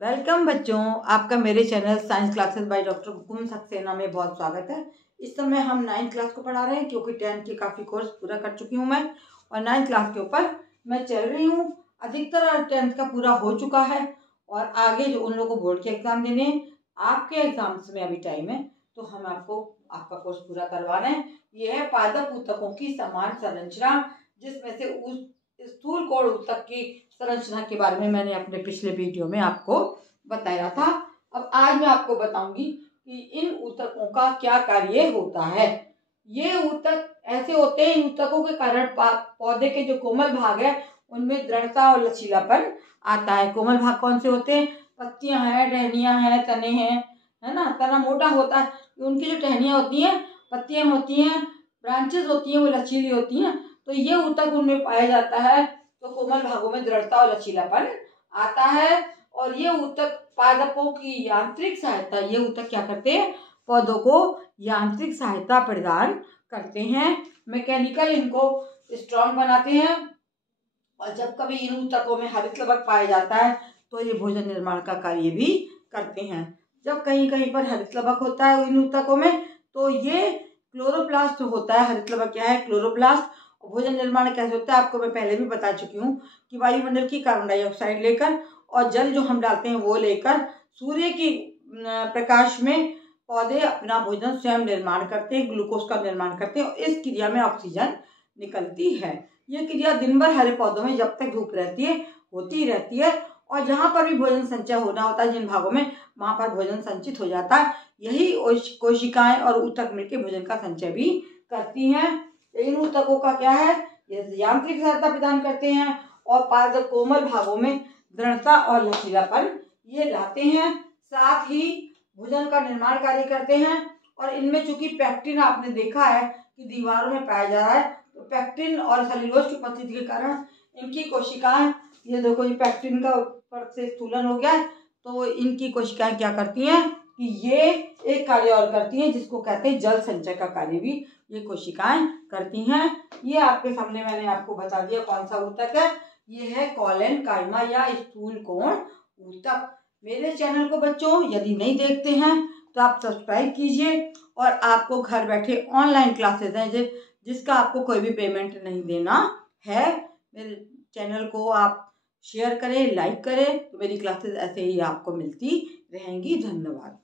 Welcome बच्चों, आपका मेरे channel science classes by doctor Hukum Saxena में बहुत स्वागत है। इस समय हम 9th क्लास को पढ़ा रहे हैं क्योंकि 10th के काफ़ी कोर्स पूरा कर चुकी हूँ मैं और 9th क्लास के ऊपर मैं चल रही हूँ। अधिकतर 10th का पूरा हो चुका है और आगे जो उन लोगों को बोर्ड के एग्ज़ाम देने हैं, आपके एग्ज़ाम्स में अभी टाइम है, तो हम आपका कोर्स पूरा करवा रहे हैं। ये है पादप ऊतकों की समान संरचना, जिसमें से उस स्थूल कोण ऊतक की संरचना के बारे में मैंने अपने पिछले वीडियो में आपको बताया था। अब आज मैं आपको बताऊंगी कि इन ऊतकों का क्या कार्य होता है। ये ऊतक ऐसे होते हैं, इन ऊतकों के कारण पौधे के जो कोमल भाग है उनमें दृढ़ता और लचीलापन आता है। कोमल भाग कौन से होते हैं? पत्तियां हैं, टहनियां हैं, तने हैं, है ना। तना मोटा होता है, उनकी जो टहनियां होती हैं, पत्तियां होती हैं, ब्रांचेस होती हैं, वो लचीली होती हैं, तो ये ऊतक उनमें पाया जाता है। तो कोमल भागों में दृढ़ता और लचीलापन आता है। और ये ऊतक पादपों की यांत्रिक सहायता, ये ऊतक क्या करते हैं? पौधों को यांत्रिक सहायता प्रदान करते हैं। मैकेनिकल इनको स्ट्रॉन्ग बनाते हैं। और जब कभी इन ऊतकों में हरित लवक पाया जाता है तो ये भोजन निर्माण का कार्य भी करते हैं। जब कहीं कहीं पर हरित लवक होता है इन ऊतकों में, तो ये क्लोरोप्लास्ट होता है। हरित लवक क्या है? क्लोरोप्लास्ट। भोजन निर्माण कैसे होता है आपको मैं पहले भी बता चुकी हूँ कि वायुमंडल की कार्बन डाइऑक्साइड लेकर और जल जो हम डालते हैं वो लेकर सूर्य की प्रकाश में पौधे अपना भोजन स्वयं निर्माण करते हैं, ग्लूकोज का निर्माण करते हैं और इस क्रिया में ऑक्सीजन निकलती है। ये क्रिया दिन भर हरे पौधों में जब तक धूप रहती है होती रहती है और जहाँ पर भी भोजन संचय होना होता है जिन भागों में, वहाँ पर भोजन संचित हो जाता है। यही कोशिकाएं और ऊतक मिलकर भोजन का संचय भी करती हैं। इन ऊतकों का क्या है? ये यांत्रिक सहायता प्रदान करते हैं और पादप कोमल भागों में दृढ़ता और लचीलापन ये लाते हैं। साथ ही भोजन का निर्माण कार्य करते हैं। और इनमें चूंकि पेक्टिन आपने देखा है कि दीवारों में पाया जा रहा है, तो पेक्टिन और सेल्यूलोज की उपस्थिति के कारण इनकी कोशिकाएं, ये देखो ये पेक्टिन का ऊपर से स्थूलन हो गया है, तो इनकी कोशिकाएं क्या करती हैं कि ये एक कार्य और करती हैं जिसको कहते हैं जल संचय का कार्य भी ये कोशिकाएं करती हैं। ये आपके सामने मैंने आपको बता दिया कौन सा ऊतक है। ये है कोलेनकाइमा या स्थूल कोण ऊतक। मेरे चैनल को बच्चों यदि नहीं देखते हैं तो आप सब्सक्राइब कीजिए और आपको घर बैठे ऑनलाइन क्लासेस हैं जिसका आपको कोई भी पेमेंट नहीं देना है। मेरे चैनल को आप शेयर करें, लाइक करें, तो मेरी क्लासेस ऐसे ही आपको मिलती रहेंगी। धन्यवाद।